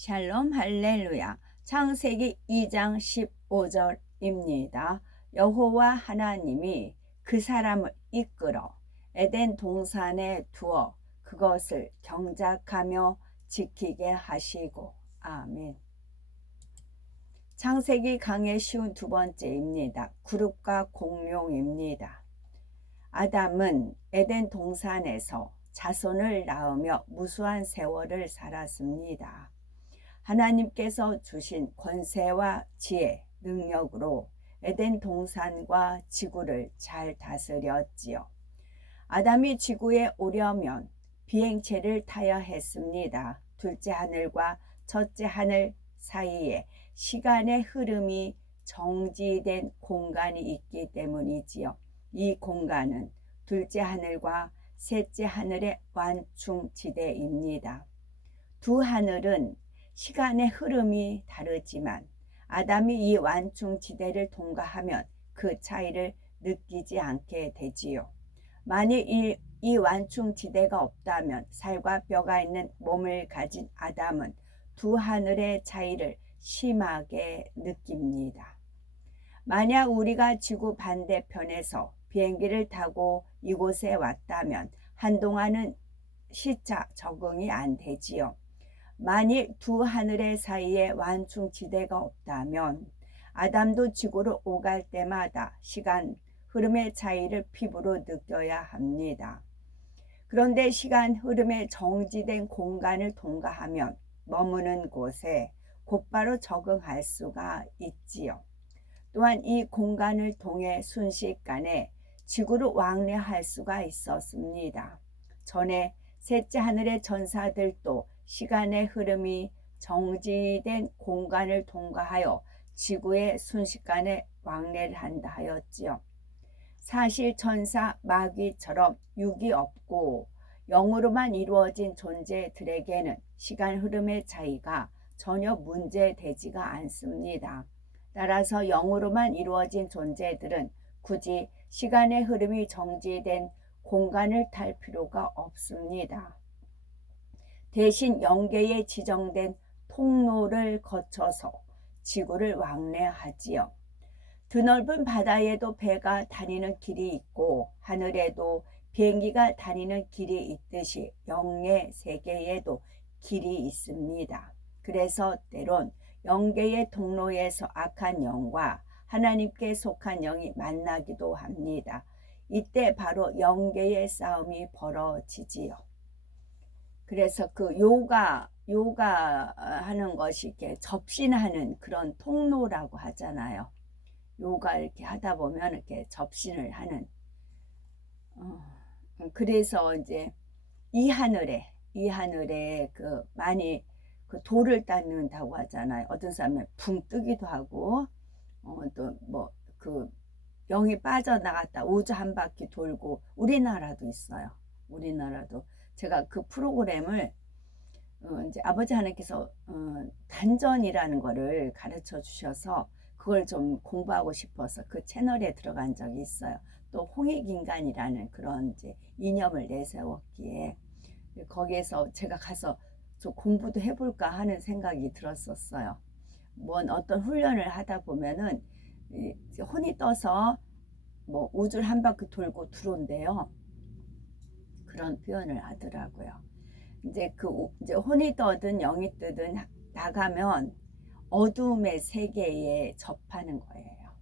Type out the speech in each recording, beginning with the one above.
샬롬 할렐루야. 창세기 2장 15절입니다. 여호와 하나님이 그 사람을 이끌어 에덴 동산에 두어 그것을 경작하며 지키게 하시고. 아멘. 창세기 강의 쉬운 두 번째입니다. 그룹과 공룡입니다. 아담은 에덴 동산에서 자손을 낳으며 무수한 세월을 살았습니다. 하나님께서 주신 권세와 지혜, 능력으로 에덴 동산과 지구를 잘 다스렸지요. 아담이 지구에 오려면 비행체를 타야 했습니다. 둘째 하늘과 첫째 하늘 사이에 시간의 흐름이 정지된 공간이 있기 때문이지요. 이 공간은 둘째 하늘과 셋째 하늘의 완충지대입니다. 두 하늘은 시간의 흐름이 다르지만 아담이 이 완충지대를 통과하면 그 차이를 느끼지 않게 되지요. 만일 이 완충지대가 없다면 살과 뼈가 있는 몸을 가진 아담은 두 하늘의 차이를 심하게 느낍니다. 만약 우리가 지구 반대편에서 비행기를 타고 이곳에 왔다면 한동안은 시차 적응이 안 되지요. 만일 두 하늘의 사이에 완충지대가 없다면 아담도 지구로 오갈 때마다 시간 흐름의 차이를 피부로 느껴야 합니다. 그런데 시간 흐름의 정지된 공간을 통과하면 머무는 곳에 곧바로 적응할 수가 있지요. 또한 이 공간을 통해 순식간에 지구를 왕래할 수가 있었습니다. 전에 셋째 하늘의 전사들도 시간의 흐름이 정지된 공간을 통과하여 지구에 순식간에 왕래를 한다 하였지요. 사실 천사 마귀처럼 육이 없고 영으로만 이루어진 존재들에게는 시간 흐름의 차이가 전혀 문제되지가 않습니다. 따라서 영으로만 이루어진 존재들은 굳이 시간의 흐름이 정지된 공간을 탈 필요가 없습니다. 대신 영계에 지정된 통로를 거쳐서 지구를 왕래하지요. 드넓은 바다에도 배가 다니는 길이 있고 하늘에도 비행기가 다니는 길이 있듯이 영의 세계에도 길이 있습니다. 그래서 때론 영계의 통로에서 악한 영과 하나님께 속한 영이 만나기도 합니다. 이때 바로 영계의 싸움이 벌어지지요. 그래서 그 요가 하는 것이 이렇게 접신하는 그런 통로라고 하잖아요. 요가 이렇게 하다 보면 이렇게 접신을 하는. 그래서 이제 이 하늘에 그 많이 그 돌을 닦는다고 하잖아요. 어떤 사람은 붕 뜨기도 하고, 또 뭐 그 영이 빠져나갔다 우주 한 바퀴 돌고. 우리나라도 있어요. 우리나라도 제가 그 프로그램을 이제 아버지 하나님께서 단전이라는 거를 가르쳐 주셔서 그걸 좀 공부하고 싶어서 그 채널에 들어간 적이 있어요. 또 홍익인간이라는 그런 이제 이념을 내세웠기에 거기에서 제가 가서 좀 공부도 해볼까 하는 생각이 들었었어요. 어떤 훈련을 하다 보면은 이제 혼이 떠서 뭐 우주를 한 바퀴 돌고 들어온대요. 그런 표현을 하더라고요. 이제 이제 혼이 떠든 영이 뜨든 나가면 어둠의 세계에 접하는 거예요.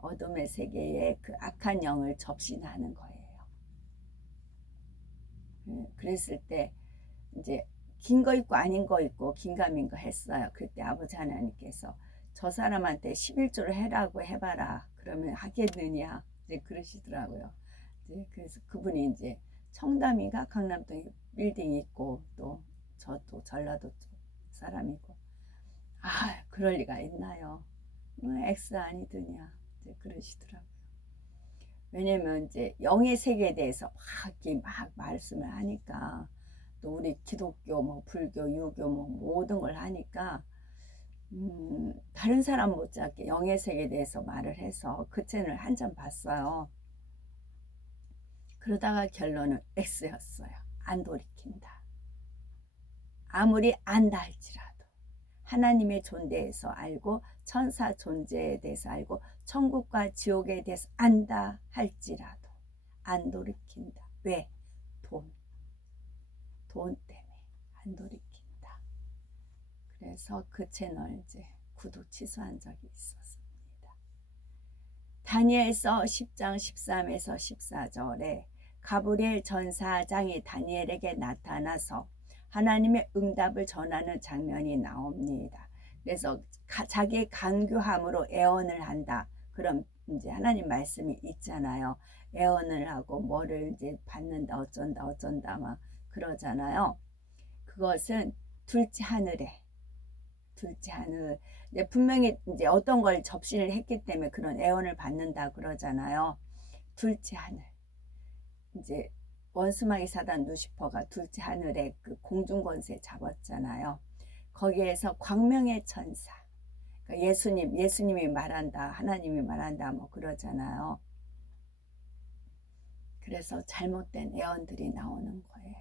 어둠의 세계에 그 악한 영을 접신하는 거예요. 그랬을 때 이제 긴 거 있고 아닌 거 있고 긴가민가 했어요. 그때 아버지 하나님께서 저 사람한테 11조를 해라고 해봐라. 그러면 하겠느냐 이제 그러시더라고요. 이제 그래서 그분이 이제 청담이가 강남동에 빌딩이 있고 또 저도 전라도 쪽 사람이고, 그럴 리가 있나요? X 아니더냐 이제 그러시더라고요. 왜냐면 이제 영의 세계에 대해서 막 말씀을 하니까, 또 우리 기독교 뭐 불교 유교 뭐 모든 걸 하니까 다른 사람 못지않게 영의 세계에 대해서 말을 해서 그 채널 한참 봤어요. 그러다가 결론은 X였어요. 안 돌이킨다. 아무리 안다 할지라도. 하나님의 존재에서 알고 천사 존재에 대해서 알고 천국과 지옥에 대해서 안다 할지라도 안 돌이킨다. 왜? 돈 때문에 안 돌이킨다. 그래서 그 채널 이제 구독 취소한 적이 있었습니다. 다니엘서 10장 13에서 14절에 가브리엘 전사장이 다니엘에게 나타나서 하나님의 응답을 전하는 장면이 나옵니다. 그래서 자기 간교함으로 애언을 한다. 그럼 이제 하나님 말씀이 있잖아요. 애언을 하고 뭐를 이제 받는다 어쩐다 막 그러잖아요. 그것은 둘째 하늘 분명히 이제 어떤 걸 접신을 했기 때문에 그런 애언을 받는다 그러잖아요. 둘째 하늘 이제 원수마귀 사단 루시퍼가 둘째 하늘에 그 공중 권세 잡았잖아요. 거기에서 광명의 천사, 그러니까 예수님이 말한다, 하나님이 말한다, 뭐 그러잖아요. 그래서 잘못된 애언들이 나오는 거예요.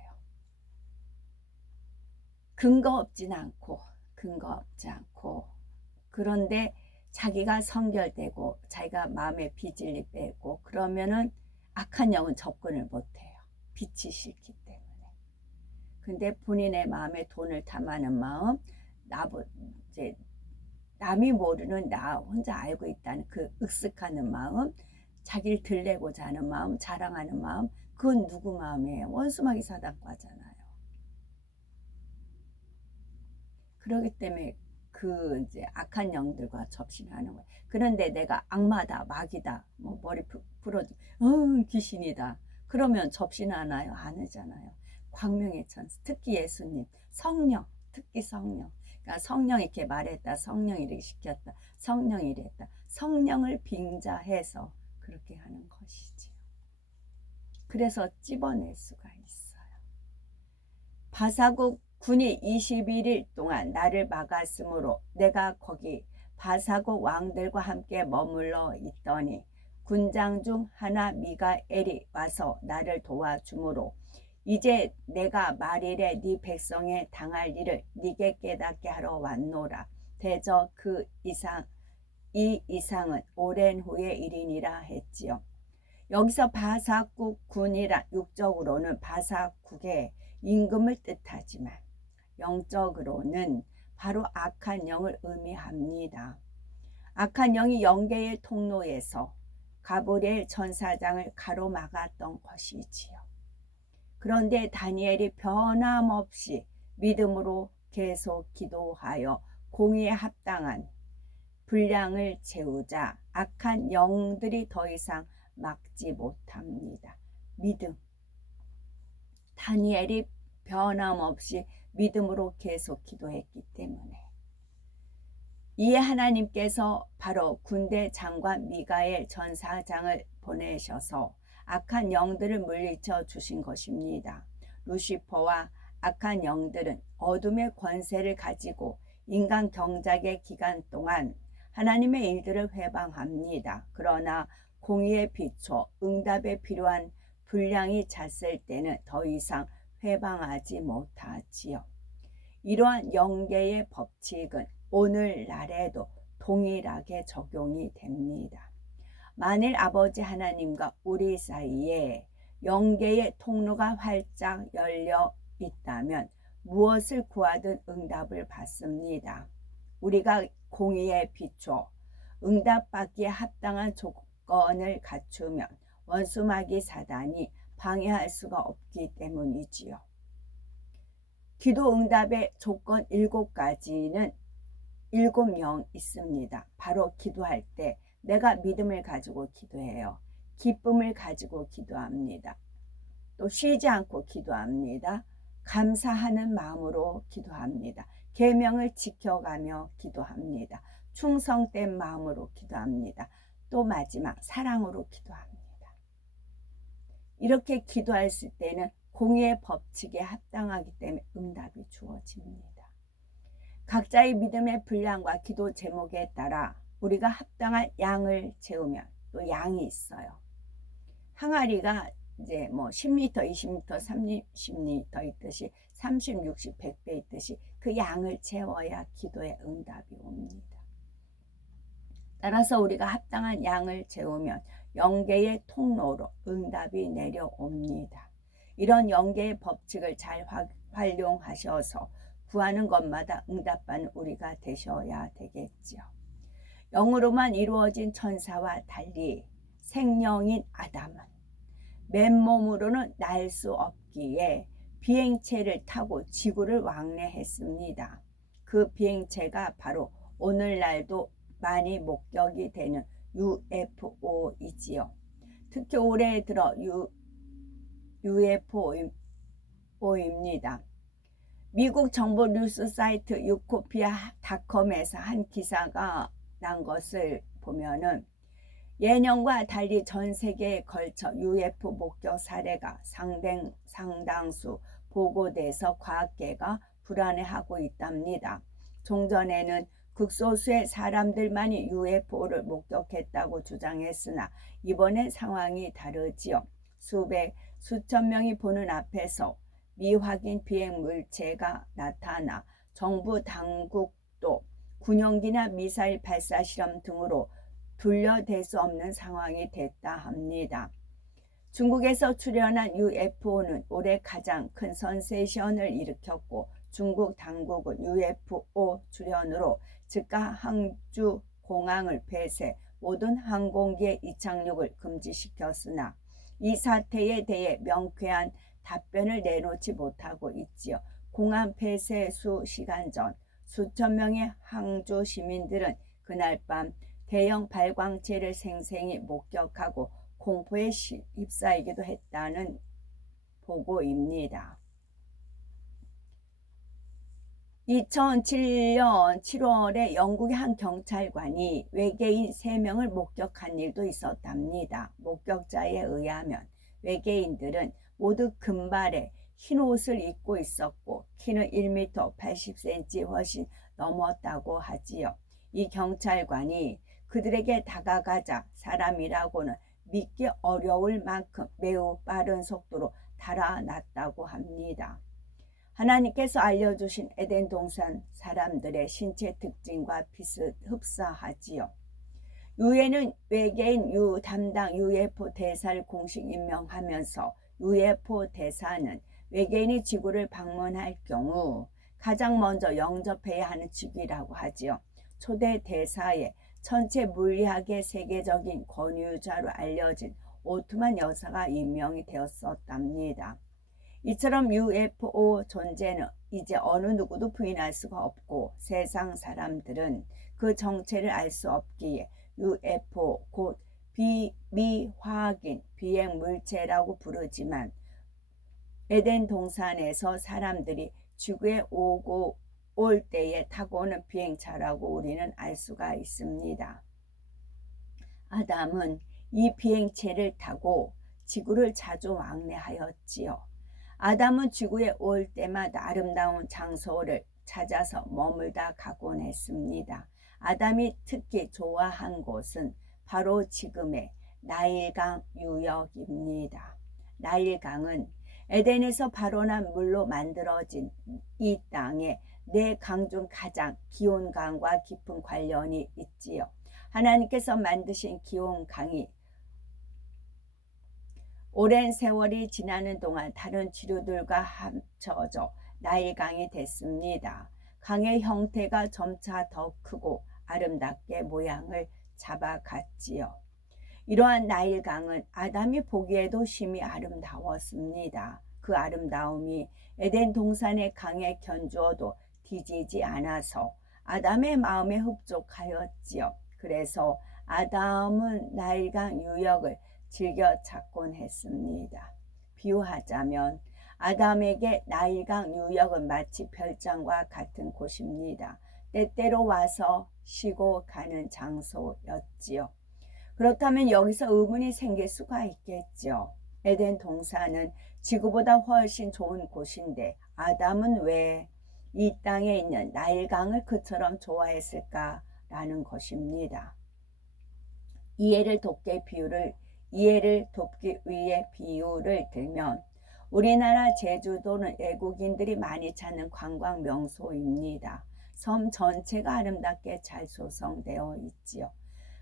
근거 없지 않고 그런데 자기가 성결되고 자기가 마음에 빚을 빼고 그러면은 악한 영은 접근을 못해요. 빛이 싫기 때문에. 근데 본인의 마음에 돈을 탐하는 마음, 이제 남이 모르는 나 혼자 알고 있다는 그 윽쓱하는 마음, 자기를 들레고자 하는 마음, 자랑하는 마음, 그건 누구 마음이에요? 원수마귀 사단과잖아요. 그렇기 때문에 그 이제 악한 영들과 접신하는 거예요. 그런데 내가 악마다, 마귀다, 뭐 머리 풀어주, 귀신이다. 그러면 접신하나요? 안 하잖아요. 광명의 천사, 특히 예수님, 성령, 특히 성령. 그러니까 성령이 이렇게 말했다, 성령이 이렇게 시켰다, 성령이 이랬다. 성령을 빙자해서 그렇게 하는 것이지요. 그래서 찝어낼 수가 있어요. 바사국 군이 21일 동안 나를 막았으므로 내가 거기 바사국 왕들과 함께 머물러 있더니 군장 중 하나 미가엘이 와서 나를 도와주므로 이제 내가 말일에 네 백성에 당할 일을 네게 깨닫게 하러 왔노라. 대저 이 이상은 오랜 후의 일이니라 했지요. 여기서 바사국 군이란 육적으로는 바사국의 임금을 뜻하지만 영적으로는 바로 악한 영을 의미합니다. 악한 영이 영계의 통로에서 가브리엘 천사장을 가로막았던 것이지요. 그런데 다니엘이 변함없이 믿음으로 계속 기도하여 공의에 합당한 분량을 채우자 악한 영들이 더 이상 막지 못합니다. 믿음. 다니엘이 변함없이 믿음으로 계속 기도했기 때문에 이에 하나님께서 바로 군대 장관 미가엘 전사장을 보내셔서 악한 영들을 물리쳐 주신 것입니다. 루시퍼와 악한 영들은 어둠의 권세를 가지고 인간 경작의 기간 동안 하나님의 일들을 회방합니다. 그러나 공의에 비춰 응답에 필요한 분량이 찼을 때는 더 이상 회방하지 못하지요. 이러한 영계의 법칙은 오늘날에도 동일하게 적용이 됩니다. 만일 아버지 하나님과 우리 사이에 영계의 통로가 활짝 열려 있다면 무엇을 구하든 응답을 받습니다. 우리가 공의에 비춰 응답받기에 합당한 조건을 갖추면 원수마귀 사단이 방해할 수가 없기 때문이지요. 기도 응답의 조건 7가지는 7명 있습니다. 바로 기도할 때 내가 믿음을 가지고 기도해요. 기쁨을 가지고 기도합니다. 또 쉬지 않고 기도합니다. 감사하는 마음으로 기도합니다. 계명을 지켜가며 기도합니다. 충성된 마음으로 기도합니다. 또 마지막 사랑으로 기도합니다. 이렇게 기도했을 때는 공의의 법칙에 합당하기 때문에 응답이 주어집니다. 각자의 믿음의 분량과 기도 제목에 따라 우리가 합당한 양을 재우면 또 양이 있어요. 항아리가 이제 뭐 10리터, 20리터, 30리터 있듯이 30, 60, 100배 있듯이 그 양을 채워야 기도의 응답이 옵니다. 따라서 우리가 합당한 양을 채우면 영계의 통로로 응답이 내려옵니다. 이런 영계의 법칙을 잘 활용하셔서 구하는 것마다 응답받는 우리가 되셔야 되겠지요. 영으로만 이루어진 천사와 달리 생명인 아담은 맨몸으로는 날 수 없기에 비행체를 타고 지구를 왕래했습니다. 그 비행체가 바로 오늘날도 많이 목격이 되는 UFO이지요. 특히 올해 들어 UFO입니다. 미국 정보 뉴스 사이트 유코피아닷컴에서 한 기사가 난 것을 보면은 예년과 달리 전 세계에 걸쳐 UFO 목격 사례가 상당수 보고돼서 과학계가 불안해하고 있답니다. 종전에는 극소수의 사람들만이 UFO를 목격했다고 주장했으나 이번엔 상황이 다르지요. 수천 명이 보는 앞에서 미확인 비행 물체가 나타나 정부 당국도 군용기나 미사일 발사 실험 등으로 둘러댈 수 없는 상황이 됐다 합니다. 중국에서 출현한 UFO는 올해 가장 큰 센세이션을 일으켰고 중국 당국은 UFO 출현으로 즉각 항주 공항을 폐쇄, 모든 항공기의 이착륙을 금지시켰으나 이 사태에 대해 명쾌한 답변을 내놓지 못하고 있지요. 공항 폐쇄 수시간 전 수천 명의 항주 시민들은 그날 밤 대형 발광체를 생생히 목격하고 공포에 휩싸이기도 했다는 보고입니다. 2007년 7월에 영국의 한 경찰관이 외계인 3명을 목격한 일도 있었답니다. 목격자에 의하면 외계인들은 모두 금발에 흰 옷을 입고 있었고 키는 1m 80cm 훨씬 넘었다고 하지요. 이 경찰관이 그들에게 다가가자 사람이라고는 믿기 어려울 만큼 매우 빠른 속도로 달아났다고 합니다. 하나님께서 알려주신 에덴 동산 사람들의 신체 특징과 흡사하지요. 유엔은 외계인 담당 UFO 대사를 공식 임명하면서 UFO 대사는 외계인이 지구를 방문할 경우 가장 먼저 영접해야 하는 직위라고 하지요. 초대 대사에 천체 물리학의 세계적인 권위자로 알려진 오트만 여사가 임명이 되었었답니다. 이처럼 UFO 존재는 이제 어느 누구도 부인할 수가 없고 세상 사람들은 그 정체를 알 수 없기에 UFO 곧 미확인 비행 물체라고 부르지만 에덴 동산에서 사람들이 지구에 올 때에 타고 오는 비행차라고 우리는 알 수가 있습니다. 아담은 이 비행체를 타고 지구를 자주 왕래하였지요. 아담은 지구에 올 때마다 아름다운 장소를 찾아서 머물다 가곤 했습니다. 아담이 특히 좋아한 곳은 바로 지금의 나일강 유역입니다. 나일강은 에덴에서 발원한 물로 만들어진 이 땅에 4강 중 가장 기온강과 깊은 관련이 있지요. 하나님께서 만드신 기온강이 오랜 세월이 지나는 동안 다른 지류들과 합쳐져 나일강이 됐습니다. 강의 형태가 점차 더 크고 아름답게 모양을 잡아갔지요. 이러한 나일강은 아담이 보기에도 심히 아름다웠습니다. 그 아름다움이 에덴 동산의 강에 견주어도 뒤지지 않아서 아담의 마음에 흡족하였지요. 그래서 아담은 나일강 유역을 즐겨 찾곤 했습니다. 비유하자면 아담에게 나일강 유역은 마치 별장과 같은 곳입니다. 때때로 와서 쉬고 가는 장소였지요. 그렇다면 여기서 의문이 생길 수가 있겠죠. 에덴 동산은 지구보다 훨씬 좋은 곳인데 아담은 왜 이 땅에 있는 나일강을 그처럼 좋아했을까라는 것입니다. 이해를 돕기 위해 비유를 들면 우리나라 제주도는 외국인들이 많이 찾는 관광 명소입니다. 섬 전체가 아름답게 잘 조성되어 있지요.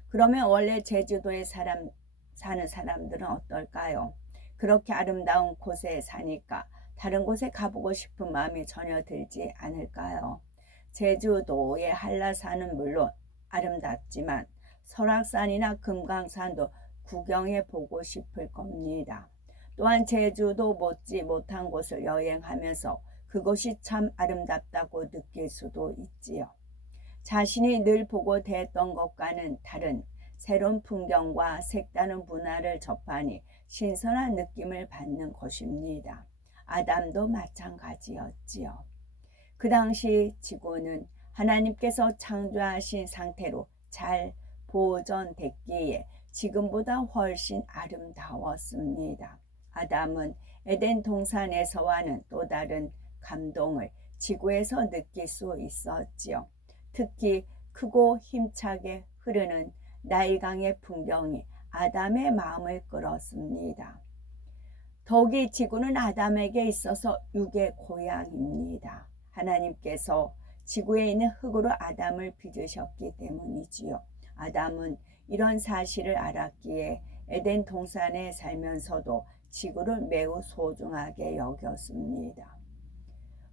그러면 원래 제주도에 사는 사람들은 어떨까요? 그렇게 아름다운 곳에 사니까 다른 곳에 가보고 싶은 마음이 전혀 들지 않을까요? 제주도의 한라산은 물론 아름답지만 설악산이나 금강산도 구경해 보고 싶을 겁니다. 또한 제주도 못지 못한 곳을 여행하면서 그곳이 참 아름답다고 느낄 수도 있지요. 자신이 늘 보고 대했던 것과는 다른 새로운 풍경과 색다른 문화를 접하니 신선한 느낌을 받는 것입니다. 아담도 마찬가지였지요. 그 당시 지구는 하나님께서 창조하신 상태로 잘 보존됐기에 지금보다 훨씬 아름다웠습니다. 아담은 에덴 동산에서와는 또 다른 감동을 지구에서 느낄 수 있었지요. 특히 크고 힘차게 흐르는 나일강의 풍경이 아담의 마음을 끌었습니다. 더욱이 지구는 아담에게 있어서 육의 고향입니다. 하나님께서 지구에 있는 흙으로 아담을 빚으셨기 때문이지요. 아담은 이런 사실을 알았기에 에덴 동산에 살면서도 지구를 매우 소중하게 여겼습니다.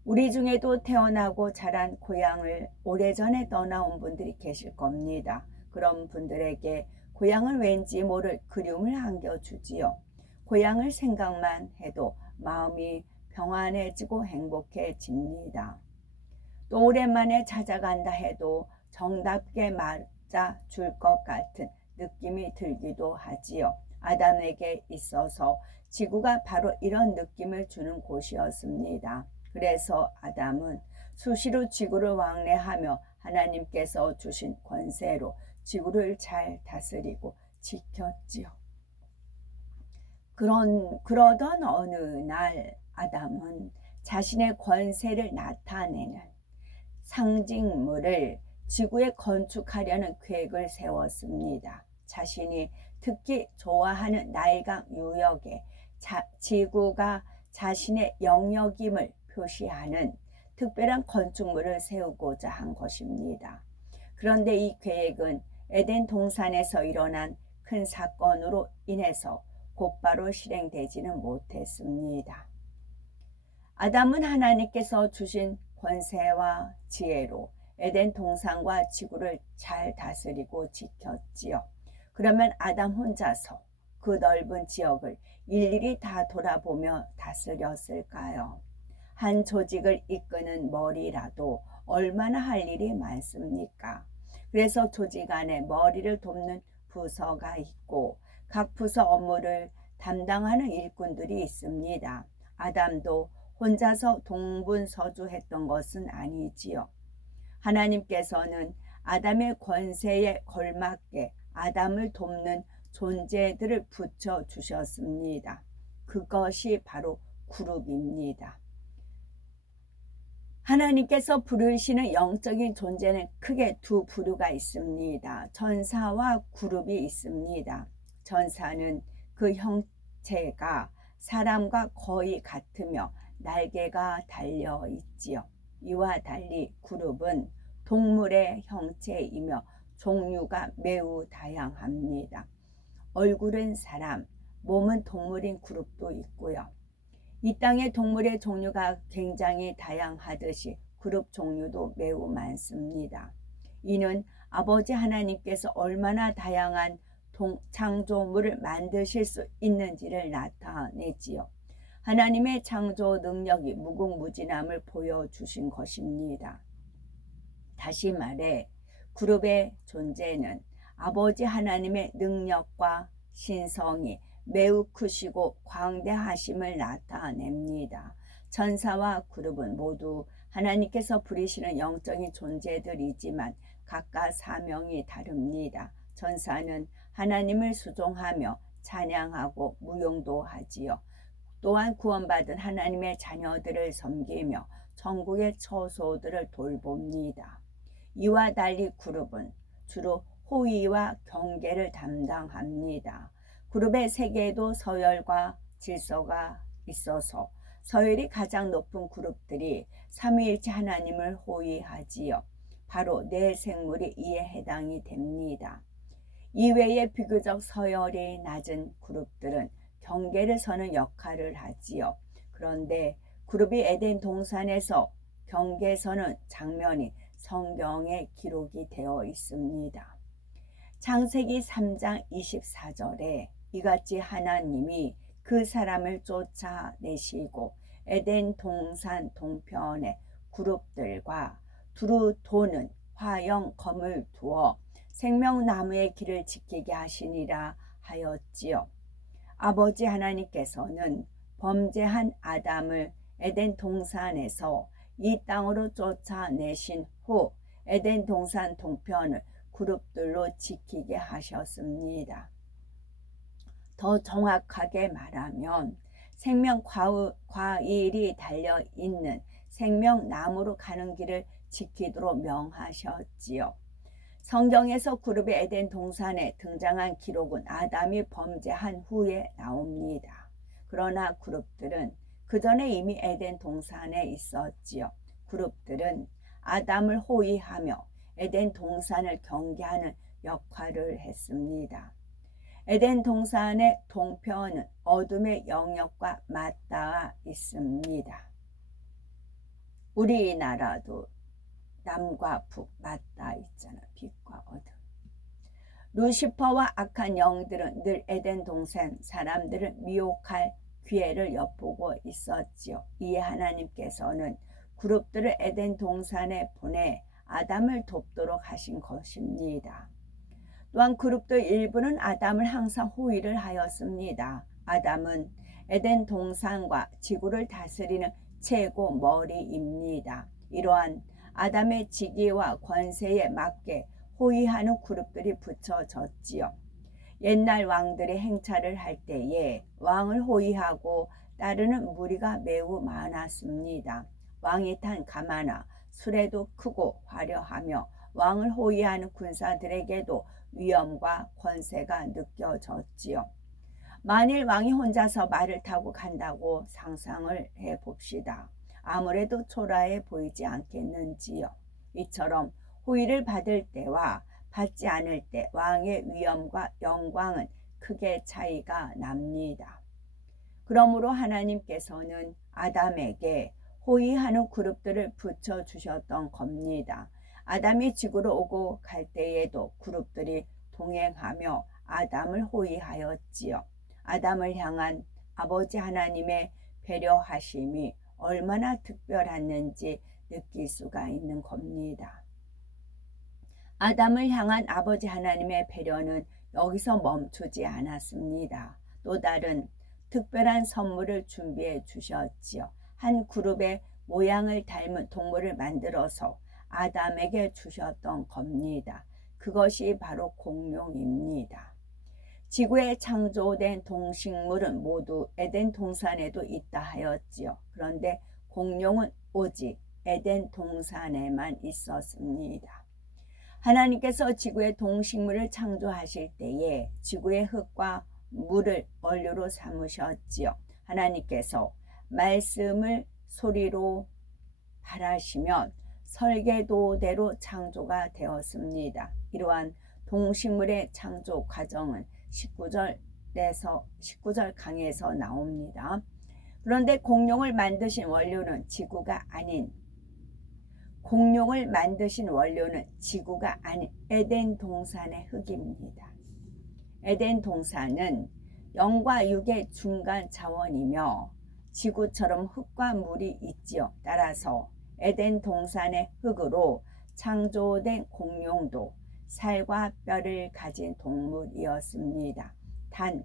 우리 중에도 태어나고 자란 고향을 오래전에 떠나온 분들이 계실 겁니다. 그런 분들에게 고향은 왠지 모를 그리움을 안겨주지요. 고향을 생각만 해도 마음이 평안해지고 행복해집니다. 또 오랜만에 찾아간다 해도 정답게 맞아줄 것 같은 느낌이 들기도 하지요. 아담에게 있어서 지구가 바로 이런 느낌을 주는 곳이었습니다. 그래서 아담은 수시로 지구를 왕래하며 하나님께서 주신 권세로 지구를 잘 다스리고 지켰지요. 그러던 어느 날 아담은 자신의 권세를 나타내는 상징물을 지구에 건축하려는 계획을 세웠습니다. 자신이 특히 좋아하는 나일강 유역에 지구가 자신의 영역임을 표시하는 특별한 건축물을 세우고자 한 것입니다. 그런데 이 계획은 에덴 동산에서 일어난 큰 사건으로 인해서 곧바로 실행되지는 못했습니다. 아담은 하나님께서 주신 권세와 지혜로 에덴 동산과 지구를 잘 다스리고 지켰지요. 그러면 아담 혼자서 그 넓은 지역을 일일이 다 돌아보며 다스렸을까요? 한 조직을 이끄는 머리라도 얼마나 할 일이 많습니까? 그래서 조직 안에 머리를 돕는 부서가 있고 각 부서 업무를 담당하는 일꾼들이 있습니다. 아담도 혼자서 동분서주했던 것은 아니지요. 하나님께서는 아담의 권세에 걸맞게 아담을 돕는 존재들을 붙여주셨습니다. 그것이 바로 그룹입니다. 하나님께서 부르시는 영적인 존재는 크게 두 부류가 있습니다. 전사와 그룹이 있습니다. 전사는 그 형체가 사람과 거의 같으며 날개가 달려 있지요. 이와 달리 그룹은 동물의 형체이며 종류가 매우 다양합니다. 얼굴은 사람, 몸은 동물인 그룹도 있고요. 이 땅의 동물의 종류가 굉장히 다양하듯이 그룹 종류도 매우 많습니다. 이는 아버지 하나님께서 얼마나 다양한 창조물을 만드실 수 있는지를 나타내지요. 하나님의 창조 능력이 무궁무진함을 보여주신 것입니다. 다시 말해 그룹의 존재는 아버지 하나님의 능력과 신성이 매우 크시고 광대하심을 나타냅니다. 천사와 그룹은 모두 하나님께서 부리시는 영적인 존재들이지만 각각 사명이 다릅니다. 천사는 하나님을 수종하며 찬양하고 무용도 하지요. 또한 구원받은 하나님의 자녀들을 섬기며 천국의 처소들을 돌봅니다. 이와 달리 그룹은 주로 호위와 경계를 담당합니다. 그룹의 세계에도 서열과 질서가 있어서 서열이 가장 높은 그룹들이 삼위일체 하나님을 호위하지요. 바로 네 생물이 이에 해당이 됩니다. 이외에 비교적 서열이 낮은 그룹들은 경계를 서는 역할을 하지요. 그런데 그룹이 에덴 동산에서 경계 서는 장면이 성경에 기록이 되어 있습니다. 창세기 3장 24절에 이같이 하나님이 그 사람을 쫓아내시고 에덴 동산 동편에 그룹들과 두루 도는 화형 검을 두어 생명나무의 길을 지키게 하시니라 하였지요. 아버지 하나님께서는 범죄한 아담을 에덴 동산에서 이 땅으로 쫓아내신 후 에덴 동산 동편을 그룹들로 지키게 하셨습니다. 더 정확하게 말하면 생명 과일이 달려있는 생명나무로 가는 길을 지키도록 명하셨지요. 성경에서 그룹이 에덴 동산에 등장한 기록은 아담이 범죄한 후에 나옵니다. 그러나 그룹들은 그 전에 이미 에덴 동산에 있었지요. 그룹들은 아담을 호위하며 에덴 동산을 경계하는 역할을 했습니다. 에덴 동산의 동편은 어둠의 영역과 맞닿아 있습니다. 우리나라도 남과 북 맞닿아 있잖아. 빛과 어둠. 루시퍼와 악한 영들은 늘 에덴 동산 사람들을 미혹할 기회를 엿보고 있었지요. 이에 하나님께서는 그룹들을 에덴 동산에 보내 아담을 돕도록 하신 것입니다. 또한 그룹들 일부는 아담을 항상 호위를 하였습니다. 아담은 에덴 동산과 지구를 다스리는 최고 머리입니다. 이러한 아담의 직위와 권세에 맞게 호위하는 그룹들이 붙여졌지요. 옛날 왕들이 행차를 할 때에 왕을 호위하고 따르는 무리가 매우 많았습니다. 왕이 탄 가마나 수레도 크고 화려하며 왕을 호위하는 군사들에게도 위엄과 권세가 느껴졌지요. 만일 왕이 혼자서 말을 타고 간다고 상상을 해봅시다. 아무래도 초라해 보이지 않겠는지요. 이처럼 호위를 받을 때와 받지 않을 때 왕의 위엄과 영광은 크게 차이가 납니다. 그러므로 하나님께서는 아담에게 호위하는 그룹들을 붙여주셨던 겁니다. 아담이 지구로 오고 갈 때에도 그룹들이 동행하며 아담을 호위하였지요. 아담을 향한 아버지 하나님의 배려하심이 얼마나 특별했는지 느낄 수가 있는 겁니다. 아담을 향한 아버지 하나님의 배려는 여기서 멈추지 않았습니다. 또 다른 특별한 선물을 준비해 주셨지요. 한 그룹의 모양을 닮은 동물을 만들어서 아담에게 주셨던 겁니다. 그것이 바로 공룡입니다. 지구에 창조된 동식물은 모두 에덴 동산에도 있다 하였지요. 그런데 공룡은 오직 에덴 동산에만 있었습니다. 하나님께서 지구의 동식물을 창조하실 때에 지구의 흙과 물을 원료로 삼으셨지요. 하나님께서 말씀을 소리로 바라시면 설계도대로 창조가 되었습니다. 이러한 동식물의 창조 과정은 19절 강에서 나옵니다. 그런데 공룡을 만드신 원료는 지구가 아닌 에덴 동산의 흙입니다. 에덴 동산은 영과 육의 중간 차원이며 지구처럼 흙과 물이 있지요. 따라서 에덴 동산의 흙으로 창조된 공룡도 살과 뼈를 가진 동물이었습니다. 단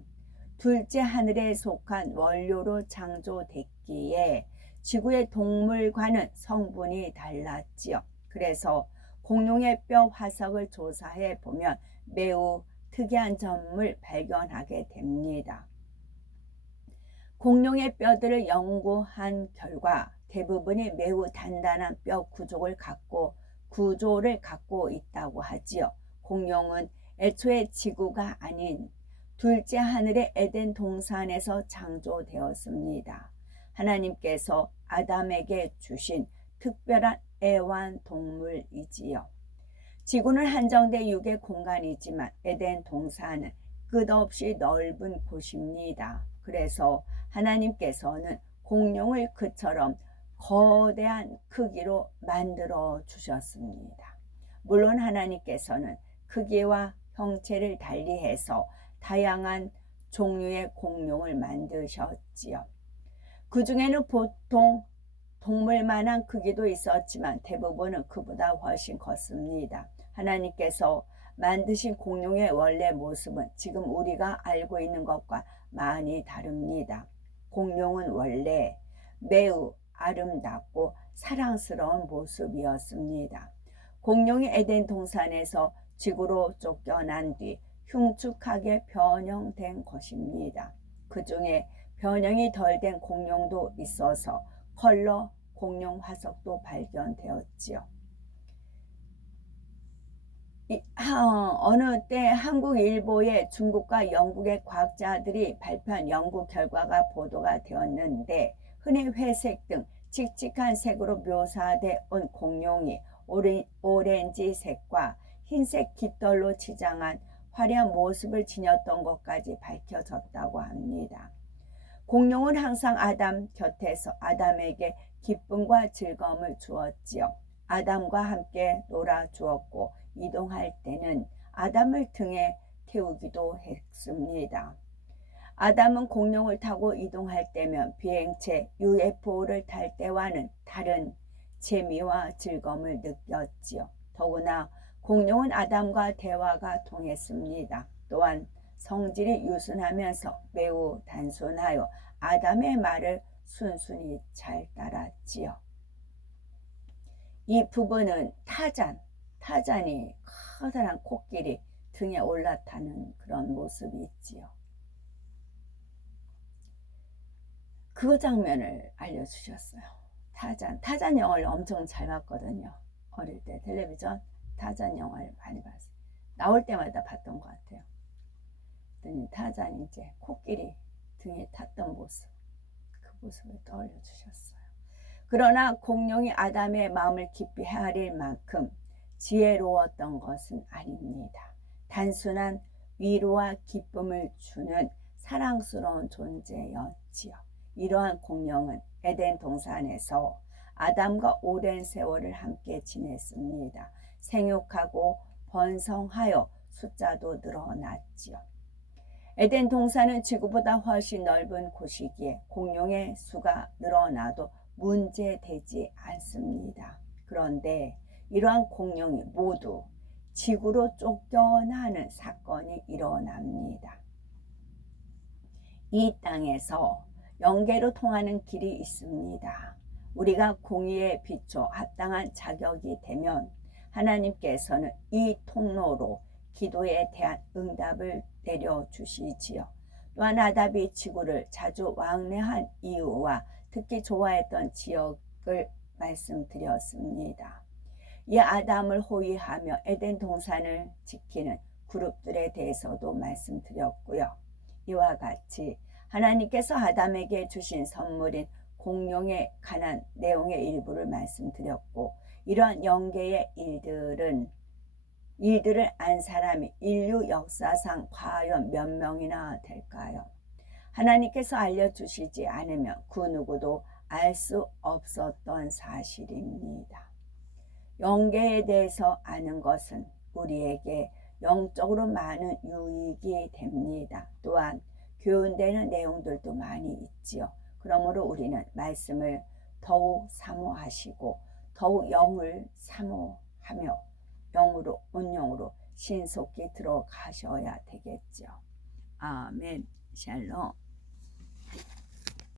둘째 하늘에 속한 원료로 창조됐기에 지구의 동물과는 성분이 달랐지요. 그래서 공룡의 뼈 화석을 조사해 보면 매우 특이한 점을 발견하게 됩니다. 공룡의 뼈들을 연구한 결과 대부분이 매우 단단한 뼈 구조를 갖고 있다고 하지요. 공룡은 애초에 지구가 아닌 둘째 하늘의 에덴 동산에서 창조되었습니다. 하나님께서 아담에게 주신 특별한 애완동물이지요. 지구는 한정된 육의 공간이지만 에덴 동산은 끝없이 넓은 곳입니다. 그래서 하나님께서는 공룡을 그처럼 거대한 크기로 만들어 주셨습니다. 물론 하나님께서는 크기와 형체를 달리해서 다양한 종류의 공룡을 만드셨지요. 그 중에는 보통 동물만한 크기도 있었지만 대부분은 그보다 훨씬 컸습니다. 하나님께서 만드신 공룡의 원래 모습은 지금 우리가 알고 있는 것과 많이 다릅니다. 공룡은 원래 매우 아름답고 사랑스러운 모습이었습니다. 공룡이 에덴 동산에서 지구로 쫓겨난 뒤 흉측하게 변형된 것입니다. 그 중에 변형이 덜 된 공룡도 있어서 컬러 공룡 화석도 발견되었지요. 어느 때 한국일보에 중국과 영국의 과학자들이 발표한 연구 결과가 보도가 되었는데 흔히 회색 등 칙칙한 색으로 묘사되어 온 공룡이 오렌지색과 흰색 깃털로 치장한 화려한 모습을 지녔던 것까지 밝혀졌다고 합니다. 공룡은 항상 아담 곁에서 아담에게 기쁨과 즐거움을 주었지요. 아담과 함께 놀아주었고 이동할 때는 아담을 등에 태우기도 했습니다. 아담은 공룡을 타고 이동할 때면 비행체 UFO를 탈 때와는 다른 재미와 즐거움을 느꼈지요. 더구나 공룡은 아담과 대화가 통했습니다. 또한 성질이 유순하면서 매우 단순하여 아담의 말을 순순히 잘 따랐지요. 이 부분은 타잔이 커다란 코끼리 등에 올라타는 그런 모습이 있지요. 그 장면을 알려주셨어요. 타잔 영화를 엄청 잘 봤거든요. 어릴 때 텔레비전 타잔 영화를 많이 봤어요. 나올 때마다 봤던 것 같아요. 그랬더니 타잔이 이제 코끼리 등에 탔던 모습, 그 모습을 떠올려 주셨어요. 그러나 공룡이 아담의 마음을 깊이 헤아릴 만큼 지혜로웠던 것은 아닙니다. 단순한 위로와 기쁨을 주는 사랑스러운 존재였지요. 이러한 공룡은 에덴 동산에서 아담과 오랜 세월을 함께 지냈습니다. 생육하고 번성하여 숫자도 늘어났지요. 에덴 동산은 지구보다 훨씬 넓은 곳이기에 공룡의 수가 늘어나도 문제되지 않습니다. 그런데 이러한 공룡이 모두 지구로 쫓겨나는 사건이 일어납니다. 이 땅에서 영계로 통하는 길이 있습니다. 우리가 공의에 비춰 합당한 자격이 되면 하나님께서는 이 통로로 기도에 대한 응답을 내려주시지요. 또한 아담이 지구를 자주 왕래한 이유와 특히 좋아했던 지역을 말씀드렸습니다. 이 아담을 호위하며 에덴 동산을 지키는 그룹들에 대해서도 말씀드렸고요. 이와 같이 하나님께서 아담에게 주신 선물인 공룡에 관한 내용의 일부를 말씀드렸고, 이러한 영계의 일들을 안 사람이 인류 역사상 과연 몇 명이나 될까요? 하나님께서 알려주시지 않으면 그 누구도 알 수 없었던 사실입니다. 영계에 대해서 아는 것은 우리에게 영적으로 많은 유익이 됩니다. 또한 교훈되는 내용들도 많이 있지요. 그러므로 우리는 말씀을 더욱 사모하시고 더욱 영을 사모하며 영으로 온영으로 신속히 들어가셔야 되겠죠. 아멘. 샬롬.